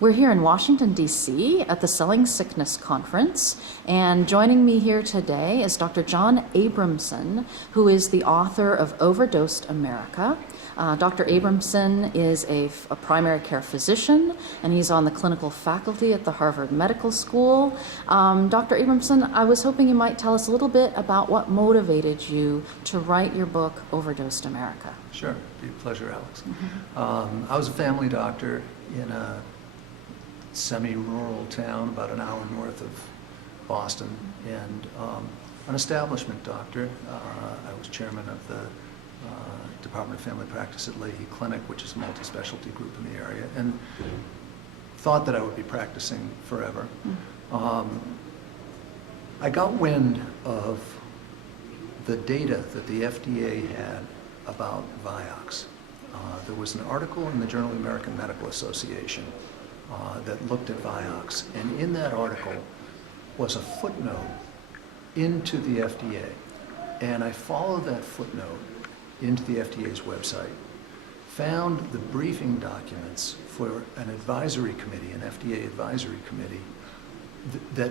We're here in Washington, D.C. at the Selling Sickness Conference, and joining me here today is Dr. John Abramson, who is the author of Overdosed America. Dr. Abramson is a primary care physician, and he's on the clinical faculty at the Harvard Medical School. Dr. Abramson, I was hoping you might tell us a little bit about what motivated you to write your book, Overdosed America. Sure, it'd be a pleasure, Alex. I was a family doctor in a semi-rural town about an hour north of Boston, and an establishment doctor. I was chairman of the Department of Family Practice at Leahy Clinic, which is a multi-specialty group in the area, and thought that I would be practicing forever. I got wind of the data that the FDA had about Vioxx. There was an article in the Journal of the American Medical Association that looked at Vioxx, and in that article was a footnote into the FDA. And I followed that footnote into the FDA's website, found the briefing documents for an advisory committee, an FDA advisory committee, that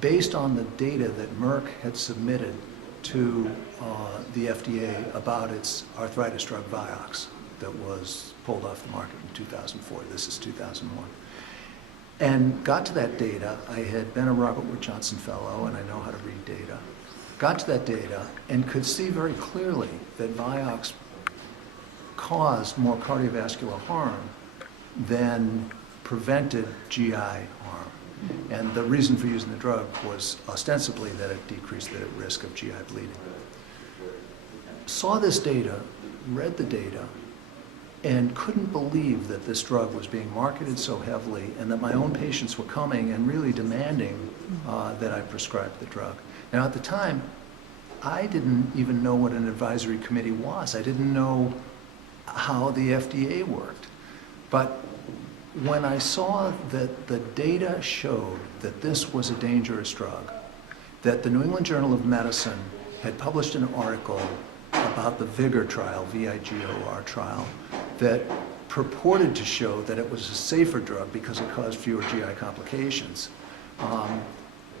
based on the data that Merck had submitted to the FDA about its arthritis drug Vioxx that was pulled off the market in 2004. This is 2001. And got to that data. I had been a Robert Wood Johnson Fellow, and I know how to read data. Got to that data and could see very clearly that Vioxx caused more cardiovascular harm than prevented GI harm. And the reason for using the drug was ostensibly that it decreased the risk of GI bleeding. Saw this data, read the data, and couldn't believe that this drug was being marketed so heavily and that my own patients were coming and really demanding that I prescribe the drug. Now, at the time, I didn't even know what an advisory committee was. I didn't know how the FDA worked. But when I saw that the data showed that this was a dangerous drug, that the New England Journal of Medicine had published an article about the VIGOR trial, V-I-G-O-R trial, that purported to show that it was a safer drug because it caused fewer GI complications,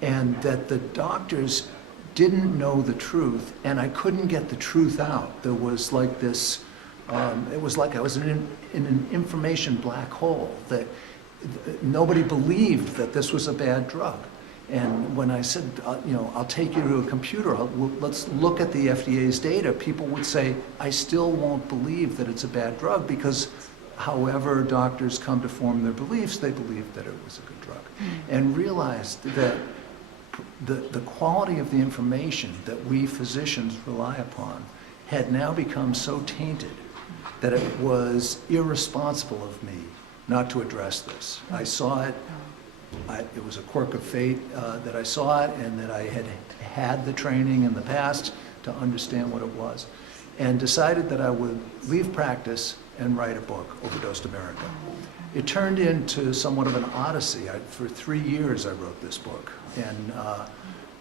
and that the doctors didn't know the truth, and I couldn't get the truth out. There was like this, it was like I was in an information black hole, that nobody believed that this was a bad drug. And when I said, I'll take you to a computer, let's look at the FDA's data, people would say, I still won't believe that it's a bad drug, because however doctors come to form their beliefs, they believe that it was a good drug. And realized that the quality of the information that we physicians rely upon had now become so tainted that it was irresponsible of me not to address this. I saw it. It was a quirk of fate that I saw it, and that I had had the training in the past to understand what it was, and decided that I would leave practice and write a book, Overdosed America. It turned into somewhat of an odyssey. For 3 years I wrote this book, and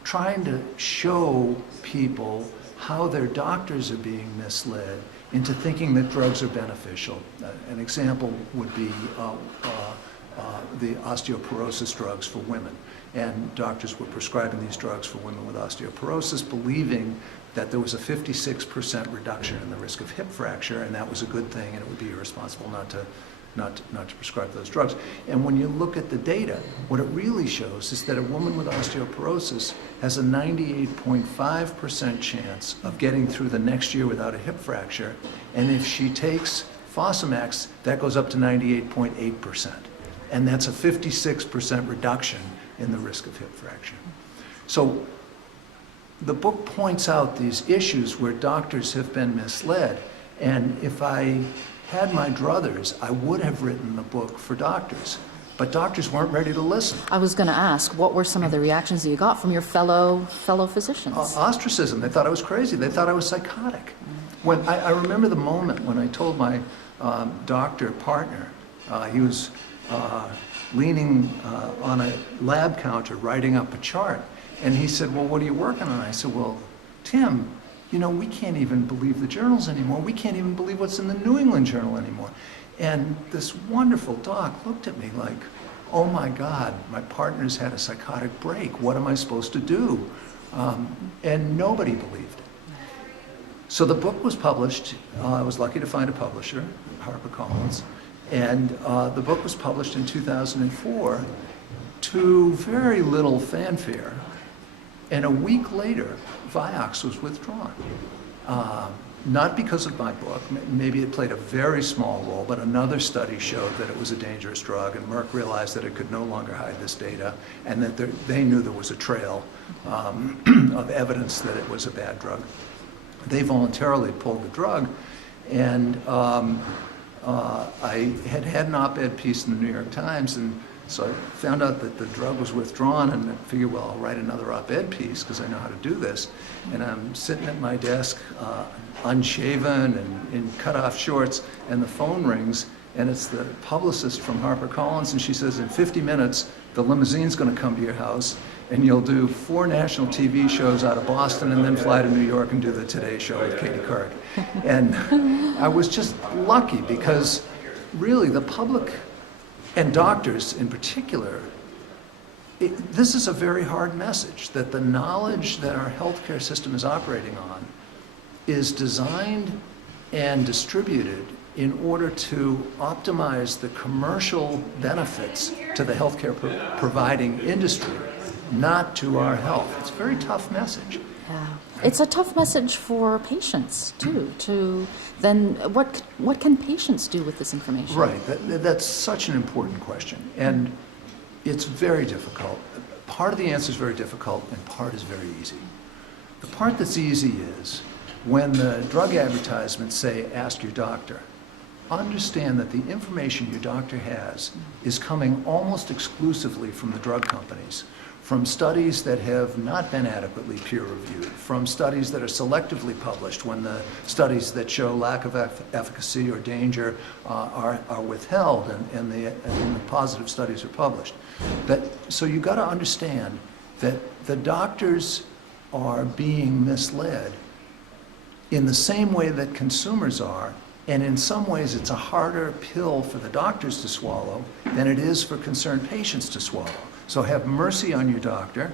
trying to show people how their doctors are being misled into thinking that drugs are beneficial. An example would be the osteoporosis drugs for women. And doctors were prescribing these drugs for women with osteoporosis, believing that there was a 56% reduction in the risk of hip fracture, and that was a good thing, and it would be irresponsible not to prescribe those drugs. And when you look at the data, what it really shows is that a woman with osteoporosis has a 98.5% chance of getting through the next year without a hip fracture, and if she takes Fosamax, that goes up to 98.8%. And that's a 56% reduction in the risk of hip fracture. So the book points out these issues where doctors have been misled, and if I had my druthers, I would have written the book for doctors, but doctors weren't ready to listen. I was going to ask, what were some of the reactions that you got from your fellow physicians? Ostracism. They thought I was crazy. They thought I was psychotic. When I remember the moment when I told my doctor partner, he was leaning on a lab counter writing up a chart, and he said, well, what are you working on? I said, well, Tim, we can't even believe the journals anymore. We can't even believe what's in the New England Journal anymore. And this wonderful doc looked at me like, oh my God, my partner's had a psychotic break. What am I supposed to do? And nobody believed it. So the book was published. I was lucky to find a publisher, HarperCollins. And the book was published in 2004 to very little fanfare. And a week later, Vioxx was withdrawn. Not because of my book, maybe it played a very small role, but another study showed that it was a dangerous drug, and Merck realized that it could no longer hide this data, and that they knew there was a trail of evidence that it was a bad drug. They voluntarily pulled the drug, and I had an op-ed piece in the New York Times, and so I found out that the drug was withdrawn, and I figured, well, I'll write another op-ed piece because I know how to do this. And I'm sitting at my desk, unshaven and in cut-off shorts, and the phone rings, and it's the publicist from HarperCollins, and she says, in 50 minutes, the limousine's going to come to your house, and you'll do 4 national TV shows out of Boston, and then fly to New York and do the Today Show with Katie Couric. And I was just lucky because really the public and doctors in particular, this is a very hard message, that the knowledge that our healthcare system is operating on is designed and distributed in order to optimize the commercial benefits to the healthcare providing industry, not to our health. It's a very tough message. Yeah. It's a tough message for patients, too, then what can patients do with this information? Right, that's such an important question, and it's very difficult. Part of the answer is very difficult, and part is very easy. The part that's easy is when the drug advertisements say, ask your doctor, understand that the information your doctor has is coming almost exclusively from the drug companies, from studies that have not been adequately peer-reviewed, from studies that are selectively published when the studies that show lack of efficacy or danger are withheld and the positive studies are published. So you've got to understand that the doctors are being misled in the same way that consumers are, and in some ways it's a harder pill for the doctors to swallow than it is for concerned patients to swallow. So have mercy on your doctor,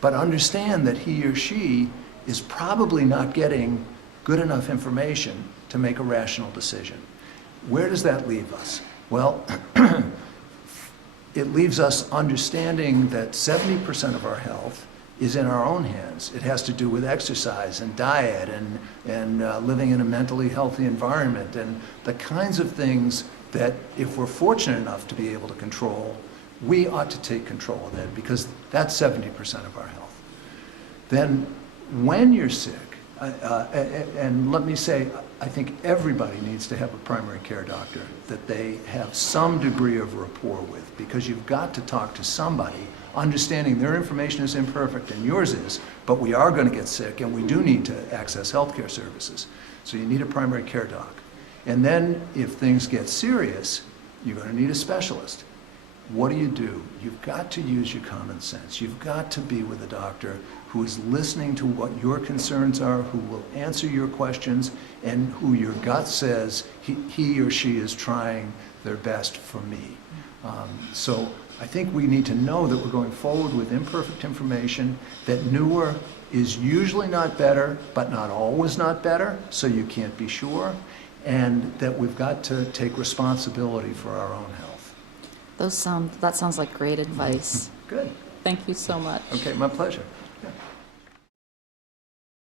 but understand that he or she is probably not getting good enough information to make a rational decision. Where does that leave us? Well, it leaves us understanding that 70% of our health is in our own hands. It has to do with exercise and diet and living in a mentally healthy environment and the kinds of things that if we're fortunate enough to be able to control, we ought to take control of that because that's 70% of our health. Then when you're sick, and let me say, I think everybody needs to have a primary care doctor that they have some degree of rapport with, because you've got to talk to somebody understanding their information is imperfect and yours is, but we are going to get sick and we do need to access healthcare services. So you need a primary care doc. And then if things get serious, you're going to need a specialist. What do? You've got to use your common sense. You've got to be with a doctor who is listening to what your concerns are, who will answer your questions, and who your gut says he or she is trying their best for me. So I think we need to know that we're going forward with imperfect information, that newer is usually not better, but not always not better, so you can't be sure, and that we've got to take responsibility for our own health. That sounds like great advice. Good. Thank you so much. Okay, my pleasure. Yeah.